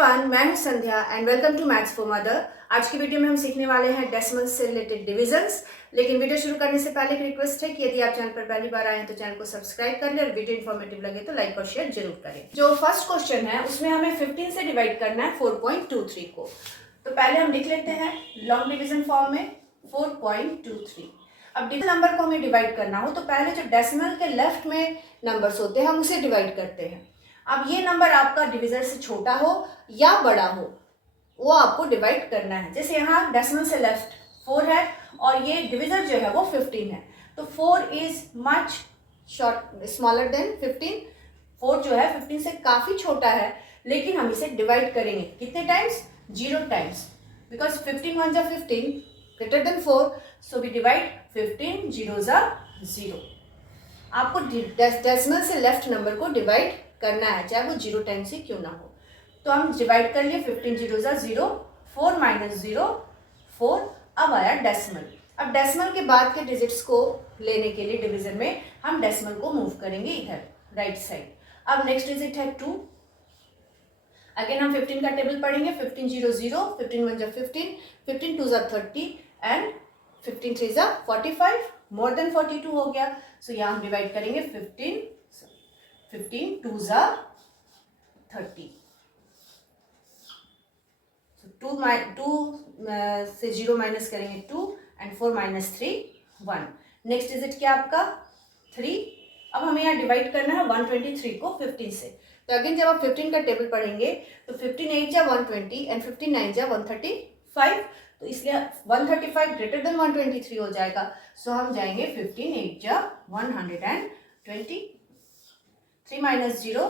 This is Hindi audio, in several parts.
एवरीवन, मैं हूं Sandhya and welcome to maths for mother. आज की वीडियो में हम सीखने वाले हैं डेसिमल से रिलेटेड डिविजन्स। लेकिन वीडियो शुरू करने से पहले एक रिक्वेस्ट है कि यदि आप चैनल पर पहली बार आए हैं तो चैनल को सब्सक्राइब कर लें और वीडियो इन्फॉर्मेटिव लगे तो लाइक और शेयर जरूर करें। जो फर्स्ट क्वेश्चन है उसमें हमें 15 से डिवाइड करना है 4.23 को। तो पहले हम लिख लेते हैं लॉन्ग डिविजन फॉर्म में 4.23। अब डिविजन नंबर को हमें डिवाइड करना हो तो पहले जो डेसिमल के लेफ्ट में नंबर्स होते हैं हम उसे डिवाइड करते हैं। अब ये नंबर आपका डिविजर से छोटा हो या बड़ा हो वो आपको डिवाइड करना है। जैसे यहाँ डेसिमल से लेफ्ट 4 है और ये डिविजर जो है वो 15 है, तो 4 इज मच स्मॉलर देन 15। 4 जो है 15 से काफी छोटा है, लेकिन हम इसे डिवाइड करेंगे कितने टाइम्स? 0 टाइम्स, बिकॉज 15 1 जा 15 greater than 4, so we divide 15 0 जा 0। आपको डेसिमल से लेफ्ट नंबर को डिवाइड करना है, चाहे वो 0 टाइम्स ही क्यों ना हो। तो हम डिवाइड कर लिए 15 0 जा 0, 4 माइनस 0 4। अब आया डेसिमल। अब डेसिमल के बाद के डिजिट्स को लेने के लिए डिवीजन में हम डेसिमल को मूव करेंगे इधर राइट साइड। अब नेक्स्ट डिजिट है 2। अगेन हम 15 का टेबल पढ़ेंगे। 15 0 0, 15 1 जा 15, 15 2 जा 30 एंड 15 3 जा 45, मोर देन 42 हो गया। सो यहाँ हम डिवाइड करेंगे 15 2 जा 30। सो 2 से 0 माइनस करेंगे 2 एंड 4 माइनस 3 1। नेक्स्ट डिजिट क्या आपका 3। अब हमें यहाँ डिवाइड करना है 123 को 15 से। तो अगेन जब आप 15 का टेबल पढ़ेंगे तो 15 8 जा 120 एंड 15 9 जा 135, तो इसलिए 135 ग्रेटर देन 123 हो जाएगा। सो हम जाएंगे 15 8 जा 120, 3 minus 0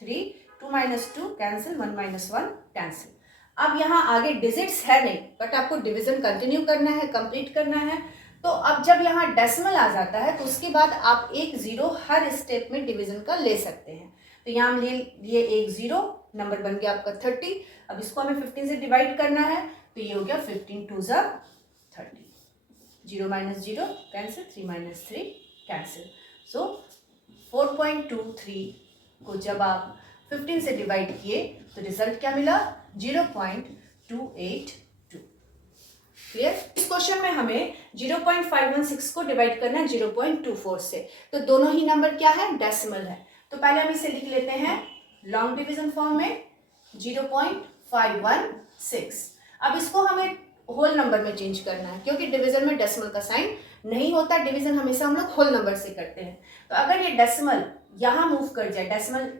3, 2 minus 2 cancel, 1 minus 1 cancel. अब यहाँ आगे डिजिट्स है नहीं, बट आपको डिवीजन कंटिन्यू करना है, कंप्लीट करना है। तो अब जब यहाँ डेसिमल आ जाता है तो उसके बाद आप एक 0 हर स्टेप में डिवीजन का ले सकते हैं। तो यहाँ हम लिए एक 0, नंबर बन गया आपका 30। अब इसको हमें 15 से डिवाइड करना है, तो ये हो गया 15 2 जा 30, 0 माइनस 0 कैंसिल, 3 माइनस 3 कैंसिल। सो 4.23 को जब आप 15 से डिवाइड किए तो रिजल्ट क्या मिला? 0.282। क्लियर? इस क्वेश्चन में हमें 0.516 को डिवाइड करना है 0.24 से। तो दोनों ही नंबर क्या है? डेसिमल है। तो पहले हम इसे लिख लेते हैं लॉन्ग डिवीजन फॉर्म में 0.516। अब इसको हमें होल नंबर में चेंज करना है, क्योंकि डिवीजन में डेसिमल का साइन नहीं होता। डिवीजन हमेशा हम लोग होल नंबर से करते हैं। तो अगर ये डेसिमल यहाँ मूव कर जाए, डेसिमल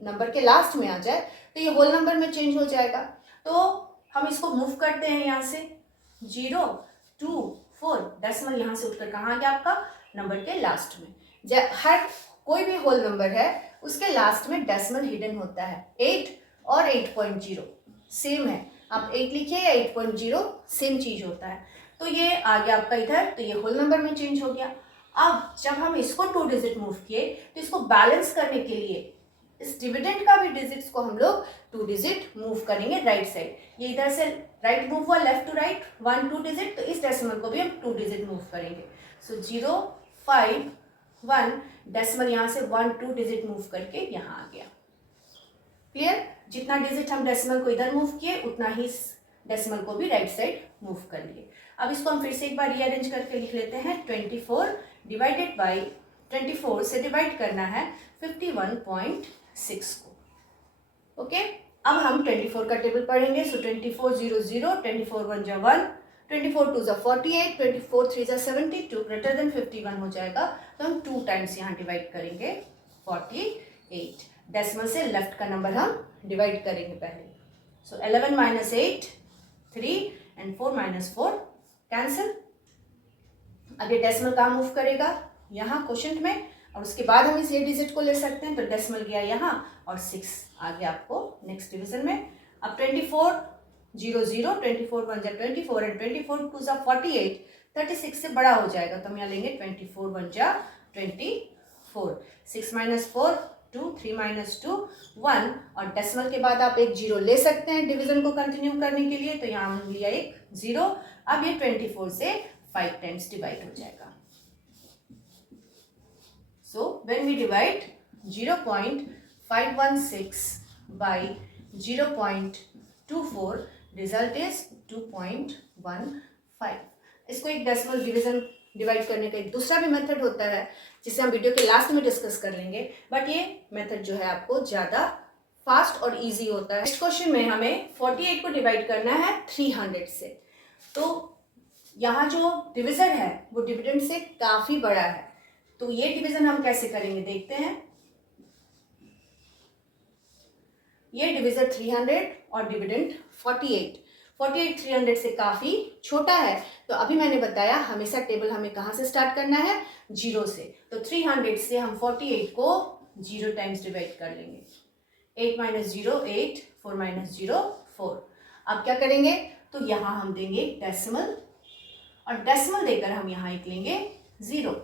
नंबर के लास्ट में आ जाए, तो ये होल नंबर में चेंज हो जाएगा। तो हम इसको मूव करते हैं यहाँ से 0 2 4, डेसिमल यहाँ से उठकर कहाँ आ गया आपका? नंबर के लास्ट में। हर कोई भी होल नंबर है उसके लास्ट में डेसिमल हिडन होता है। 8 और 8.0 सेम है, आप 8 लिखिए या 8.0 सेम चीज होता है। तो ये आ गया आपका इधर, तो ये होल नंबर में चेंज हो गया। अब जब हम इसको 2 डिजिट मूव किए तो इसको बैलेंस करने के लिए इस डिविडेंड का भी डिजिट्स को हम लोग 2 डिजिट मूव करेंगे राइट साइड। ये इधर से राइट मूव हुआ, लेफ्ट टू राइट 1 2 डिजिट, तो इस डेसिमल को भी हम 2 डिजिट मूव करेंगे। सो 0 5 1, डेसिमल यहाँ से 1 2 डिजिट मूव करके यहाँ आ गया। क्लियर? जितना डिजिट हम डेसिमल को इधर मूव किए उतना ही डेसिमल को भी राइट साइड मूव कर लिए। अब इसको हम फिर से एक बार रीअरेंज करके लिख लेते हैं। 24 डिवाइडेड बाई 24 से डिवाइड करना है 51.6 को। ओके, अब हम 24 का टेबल पढ़ेंगे। सो 24 0 0, 24 1 जा 1, 24 2 जा 48, 24 3 जा 72 ग्रेटर देन 51 हो जाएगा। तो हम 2 टाइम्स यहाँ डिवाइड करेंगे 48। डेसिमल से लेफ्ट का नंबर हम डिवाइड करेंगे पहले। सो 11 माइनस 8 3 एंड 4 माइनस 4 कैंसिल। अब ये डेसिमल कहाँ मूव करेगा? यहाँ क्वोशिएंट में, और उसके बाद हम इस ये डिजिट को ले सकते हैं। तो डेसिमल गया यहाँ और 6 आ गया आपको नेक्स्ट डिवीजन में। अब 24 0 0, 24 1 जा 24 एंड 24 2 जा 48, 36 से बड़ा हो जाएगा। तो हम यहाँ लेंगे 24 1 जा 24, 6 माइनस 4 2, 3 माइनस 2 1, और डेसिमल के बाद आप एक 0 ले सकते हैं डिवीजन को कंटिन्यू करने के लिए। तो यहाँ हमने लिया एक 0। अब ये 24 से 5 टाइम्स डिवाइड हो जाएगा। So when we divide 0.516 by 0.24, result is 2.15। इसको एक डेसिमल डिवीजन डिवाइड करने का एक दूसरा भी मेथड होता है जिसे हम वीडियो के लास्ट में डिस्कस कर लेंगे, बट ये मेथड जो है आपको ज़्यादा फास्ट और इजी होता है। इस क्वेश्चन में हमें 48 को डिवाइड करना है 300 से, तो यहाँ जो डिविजन है वो डिविडेंड से काफ़ी बड़ा है, तो ये डिवीजन हम कैसे करेंगे देखते हैं। ये डिविजन 300 और डिविडेंड 48 300 से काफ़ी छोटा है, तो अभी मैंने बताया हमेशा टेबल हमें कहाँ से स्टार्ट करना है, 0 से। तो 300 से हम 48 को 0 टाइम्स डिवाइड कर लेंगे। 8 - 0 8, 4 - 0 4। अब क्या करेंगे, तो यहाँ हम देंगे डेसिमल, और डेसिमल देकर हम यहाँ एक लेंगे 0,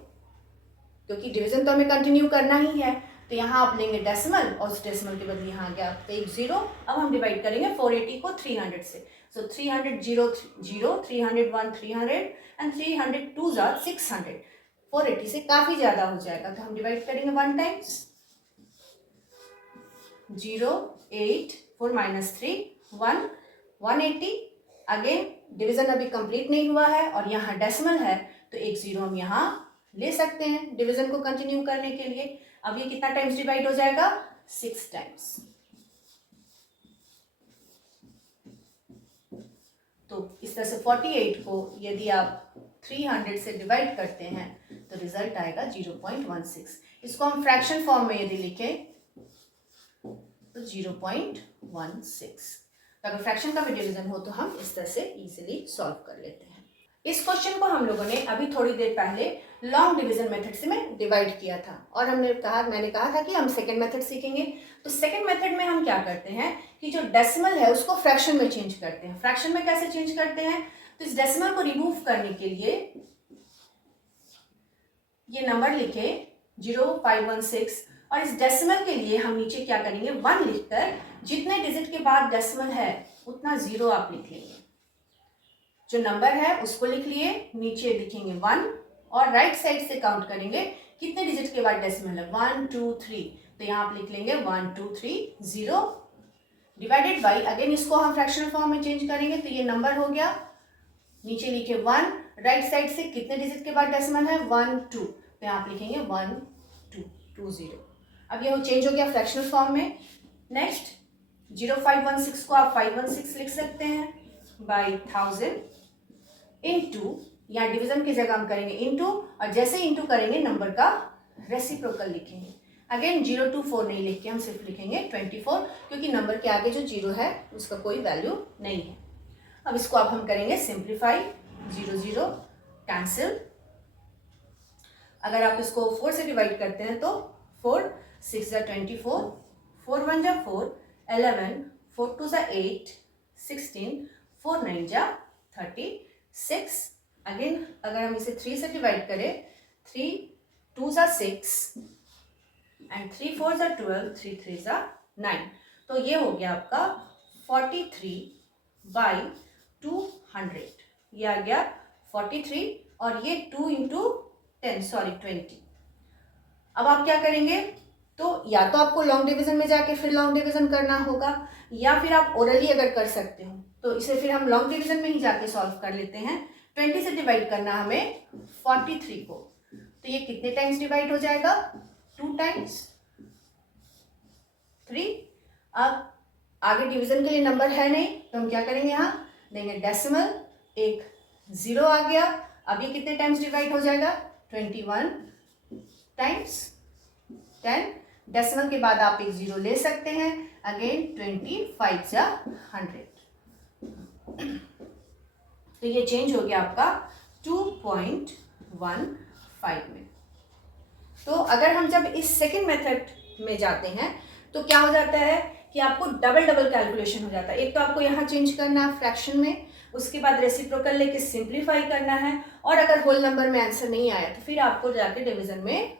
क्योंकि डिवीजन तो हमें कंटिन्यू करना ही है। तो यहाँ आप लेंगे डेसिमल और उस डेसिमल के बदले यहाँ गया आपका एक 0। अब हम डिवाइड करेंगे 480 को 300 से। सो 300 0 0, 300 1 300 एंड 300 2 600। 480 से काफ़ी ज़्यादा हो जाएगा, तो हम डिवाइड करेंगे 1 टाइम्स। 0 8, 4 - 3 1, 180। अगेन डिवीजन अभी कंप्लीट नहीं हुआ है और यहाँ डेसिमल है, तो एक 0 हम यहाँ ले सकते हैं डिवीजन को कंटिन्यू करने के लिए। अब ये कितना टाइम्स डिवाइड हो जाएगा, 6 टाइम्स। तो इस तरह से 48 को यदि आप 300 से डिवाइड करते हैं तो रिजल्ट आएगा 0.16। इसको हम फ्रैक्शन फॉर्म में यदि लिखें तो 0.16। तो अगर फ्रैक्शन का भी डिवीजन हो तो हम इस तरह से इजीली सॉल्व कर लेते हैं। इस क्वेश्चन को हम लोगों ने अभी थोड़ी देर पहले लॉन्ग डिवीजन मेथड से में डिवाइड किया था, और मैंने कहा था कि हम सेकंड मेथड सीखेंगे। तो सेकंड मेथड में हम क्या करते हैं कि जो डेसिमल है उसको फ्रैक्शन में चेंज करते हैं। फ्रैक्शन में कैसे चेंज करते हैं, तो इस डेसिमल को रिमूव करने के लिए ये नंबर लिखे 0516, और इस डेसिमल के लिए हम नीचे क्या करेंगे, 1 लिखकर जितने डिजिट के बाद डेसिमल है उतना 0 आप लिख लेंगे। जो नंबर है उसको लिख लिए, नीचे लिखेंगे 1 और राइट साइड से काउंट करेंगे कितने डिजिट के बाद डेसिमल है, 1 2 3। तो यहाँ आप लिख लेंगे 1 2 3 0 डिवाइडेड बाई, अगेन इसको हम फ्रैक्शनल फॉर्म में चेंज करेंगे तो ये नंबर हो गया, नीचे लिखे 1, राइट साइड से कितने डिजिट के बाद डेसिमल है 1 2, तो यहाँ आप लिखेंगे 1 2 2 0। अब ये चेंज हो गया फ्रैक्शनल फॉर्म में। नेक्स्ट 0516 को आप 516 लिख सकते हैं बाई 1000 इनटू, या डिवीजन की जगह हम करेंगे इनटू, और जैसे इनटू करेंगे नंबर का रेसिप्रोकल लिखेंगे। अगेन 024 नहीं लिख के हम सिर्फ लिखेंगे 24, क्योंकि नंबर के आगे जो 0 है उसका कोई वैल्यू नहीं है। अब इसको अब हम करेंगे सिंप्लीफाई, 0 0 कैंसिल। अगर आप इसको 4 से डिवाइड करते हैं तो 4 6 24, 4 1 4 11, 4 2 8 16, 4 9 36। अगेन अगर हम इसे 3 से डिवाइड करें, 3 2 6 एंड 3 4 12, 3 3 9। तो ये हो गया आपका 43/200। ये आ गया 43 और ये 2 × 10 20। अब आप क्या करेंगे, तो या तो आपको लॉन्ग डिवीजन में जाके फिर लॉन्ग डिवीजन करना होगा, या फिर आप ओरली अगर कर सकते हो तो इसे फिर हम लॉन्ग डिवीजन में ही जाके सॉल्व कर लेते हैं। 20 से डिवाइड करना हमें 43 को, तो ये कितने टाइम्स डिवाइड हो जाएगा, 2 टाइम्स 3। अब आगे डिवीजन के लिए नंबर है नहीं तो हम क्या करेंगे, यहाँ देंगे डेसिमल, एक 0 आ गया। अब ये कितने टाइम्स डिवाइड हो जाएगा, 21 टाइम्स 10। डेसिमल के बाद आप एक 0 ले सकते हैं, अगेन 25 100। तो ये चेंज हो गया आपका 2.15 में। तो अगर हम जब इस सेकंड मेथड में जाते हैं तो क्या हो जाता है कि आपको डबल कैलकुलेशन हो जाता है। एक तो आपको यहाँ चेंज करना है फ्रैक्शन में, उसके बाद रेसिप्रोकल लेके सिंप्लीफाई करना है, और अगर होल नंबर में आंसर नहीं आया तो फिर आपको जाके डिवीजन में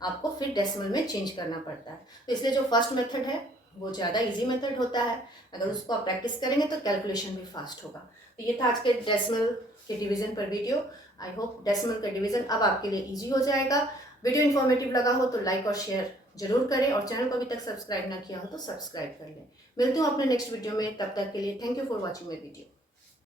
आपको फिर डेसिमल में चेंज करना पड़ता है। तो इसलिए जो फर्स्ट मेथड है वो ज़्यादा इजी मेथड होता है, अगर उसको आप प्रैक्टिस करेंगे तो कैलकुलेशन भी फास्ट होगा। तो ये था आज के डेसिमल के डिवीज़न पर वीडियो। आई होप डेसिमल का डिवीज़न अब आपके लिए इजी हो जाएगा। वीडियो इन्फॉर्मेटिव लगा हो तो लाइक और शेयर जरूर करें और चैनल को अभी तक सब्सक्राइब ना किया हो तो सब्सक्राइब कर लें। मिलती हूँ अपने नेक्स्ट वीडियो में, तब तक के लिए thank you for watching my video.